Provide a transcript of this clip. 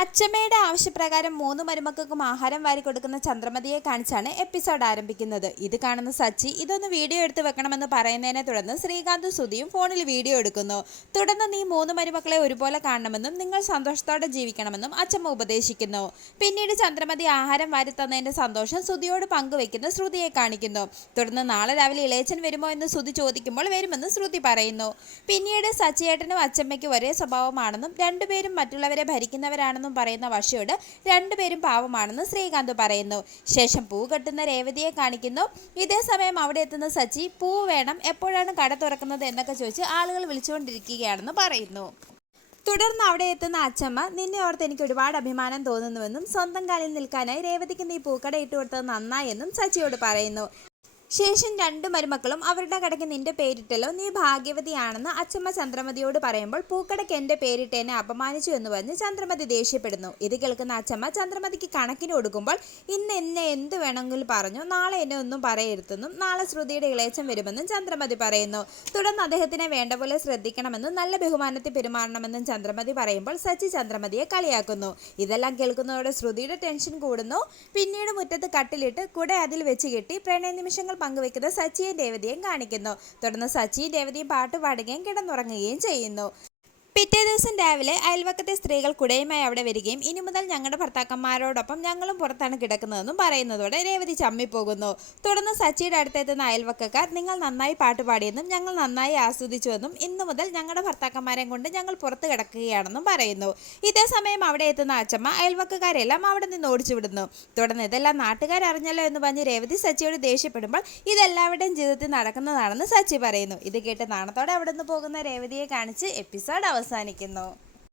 അച്ചമ്മയുടെ ആവശ്യപ്രകാരം മൂന്ന് മരുമക്കൾക്കും ആഹാരം വാരി കൊടുക്കുന്ന ചന്ദ്രമതിയെ കാണിച്ചാണ് എപ്പിസോഡ് ആരംഭിക്കുന്നത്. ഇത് കാണുന്ന സച്ചി ഇതൊന്ന് വീഡിയോ എടുത്ത് വെക്കണമെന്ന് പറയുന്നതിനെ തുടർന്ന് ശ്രീകാന്ത് സുധിയും ഫോണിൽ വീഡിയോ എടുക്കുന്നു. തുടർന്ന് നീ മൂന്ന് മരുമക്കളെ ഒരുപോലെ കാണണമെന്നും നിങ്ങൾ സന്തോഷത്തോടെ ജീവിക്കണമെന്നും അച്ചമ്മ ഉപദേശിക്കുന്നു. പിന്നീട് ചന്ദ്രമതി ആഹാരം വാരി തന്നതിന്റെ സന്തോഷം സുധിയോട് പങ്കുവെക്കുന്ന ശ്രുതിയെ കാണിക്കുന്നു. തുടർന്ന് നാളെ രാവിലെ ഇളയച്ചൻ വരുമോ എന്ന് ശ്രുതി ചോദിക്കുമ്പോൾ വരുമെന്ന് ശ്രുതി പറയുന്നു. പിന്നീട് സച്ചിയേട്ടനും അച്ചമ്മയ്ക്കും ഒരേ സ്വഭാവമാണെന്നും രണ്ടുപേരും മറ്റുള്ളവരെ ഭരിക്കുന്നവരാണെന്നും പറയുന്ന വശയോട് രണ്ടുപേരും പാവമാണെന്ന് ശ്രീകാന്ത് പറയുന്നു. ശേഷം പൂ കെട്ടുന്ന രേവതിയെ കാണിക്കുന്നു. ഇതേ സമയം അവിടെ എത്തുന്ന സച്ചി പൂ വേണം എപ്പോഴാണ് കട തുറക്കുന്നത്? എന്നൊക്കെ ചോദിച്ച് ആളുകൾ വിളിച്ചുകൊണ്ടിരിക്കുകയാണെന്ന് പറയുന്നു. തുടർന്ന് അവിടെ എത്തുന്ന അച്ചമ്മ നിന്നെ ഓർത്ത് എനിക്ക് ഒരുപാട് അഭിമാനം തോന്നുന്നുവെന്നും സ്വന്തം കാലിൽ നിൽക്കാനായി രേവതിക്ക് നീ പൂക്കട ഇട്ട് കൊടുത്തത് നന്നായെന്നും സച്ചിയോട് പറയുന്നു. ശേഷം രണ്ടു മരുമക്കളും അവരുടെ കടയ്ക്ക് നിന്റെ പേരിട്ടല്ലോ. നീ ഭാഗ്യവതിയാണെന്ന് അച്ചമ്മ ചന്ദ്രമതിയോട് പറയുമ്പോൾ പൂക്കടയ്ക്ക് എന്റെ പേരിട്ട് എന്നെ അപമാനിച്ചു എന്ന് പറഞ്ഞ് ചന്ദ്രമതി ദേഷ്യപ്പെടുന്നു. ഇത് കേൾക്കുന്ന അച്ചമ്മ ചന്ദ്രമതിക്ക് കണക്കിന് കൊടുക്കുമ്പോൾ ഇന്ന് എന്നെ എന്ത് വേണമെങ്കിലും പറഞ്ഞു നാളെ എന്നെ ഒന്നും പറയരുതെന്നും നാളെ ശ്രുതിയുടെ ഇളയച്ചം വരുമെന്നും ചന്ദ്രമതി പറയുന്നു. തുടർന്ന് അദ്ദേഹത്തിനെ വേണ്ട പോലെ ശ്രദ്ധിക്കണമെന്നും നല്ല ബഹുമാനത്തിൽ പെരുമാറണമെന്നും ചന്ദ്രമതി പറയുമ്പോൾ സച്ചി ചന്ദ്രമതിയെ കളിയാക്കുന്നു. ഇതെല്ലാം കേൾക്കുന്നതോടെ ശ്രുതിയുടെ ടെൻഷൻ കൂടുന്നു. പിന്നീട് മുറ്റത്ത് കട്ടിലിട്ട് കുട അതിൽ വെച്ച് കെട്ടി പ്രണയ നിമിഷങ്ങൾ പങ്കുവെക്കുന്ന സച്ചിയും രേവതിയും കാണിക്കുന്നു. തുടർന്ന് സച്ചിയും രേവതിയും പാട്ട് പാടുകയും കിടന്നുറങ്ങുകയും ചെയ്യുന്നു. പിറ്റേ ദിവസം രാവിലെ അയൽവക്കത്തെ സ്ത്രീകൾ കുടയുമായി അവിടെ വരികയും ഇനി മുതൽ ഞങ്ങളുടെ ഭർത്താക്കന്മാരോടൊപ്പം ഞങ്ങളും പുറത്താണ് കിടക്കുന്നതെന്നും പറയുന്നതോടെ രേവതി ചമ്മിപ്പോകുന്നു. തുടർന്ന് സച്ചിയുടെ അടുത്തെത്തുന്ന അയൽവക്കക്കാർ നിങ്ങൾ നന്നായി പാട്ട് പാടിയെന്നും ഞങ്ങൾ നന്നായി ആസ്വദിച്ചുവെന്നും ഇന്നു മുതൽ ഞങ്ങളുടെ ഭർത്താക്കന്മാരെയും കൊണ്ട് ഞങ്ങൾ പുറത്ത് കിടക്കുകയാണെന്നും പറയുന്നു. ഇതേ സമയം അവിടെ എത്തുന്ന അച്ചമ്മ അയൽവക്കക്കാരെല്ലാം അവിടെ നിന്ന് ഓടിച്ചുവിടുന്നു തുടർന്ന് ഇതെല്ലാം നാട്ടുകാർ അറിഞ്ഞല്ലോ എന്ന് പറഞ്ഞ് രേവതി സച്ചിയോട് ദേഷ്യപ്പെടുമ്പോൾ ഇതെല്ലാവരുടെയും ജീവിതത്തിൽ നടക്കുന്നതാണെന്ന് സച്ചി പറയുന്നു. ഇത് കേട്ട് നാണത്തോടെ അവിടെ നിന്ന് പോകുന്ന രേവതിയെ കാണിച്ച് എപ്പിസോഡ് അവസാനിക്കുന്നു.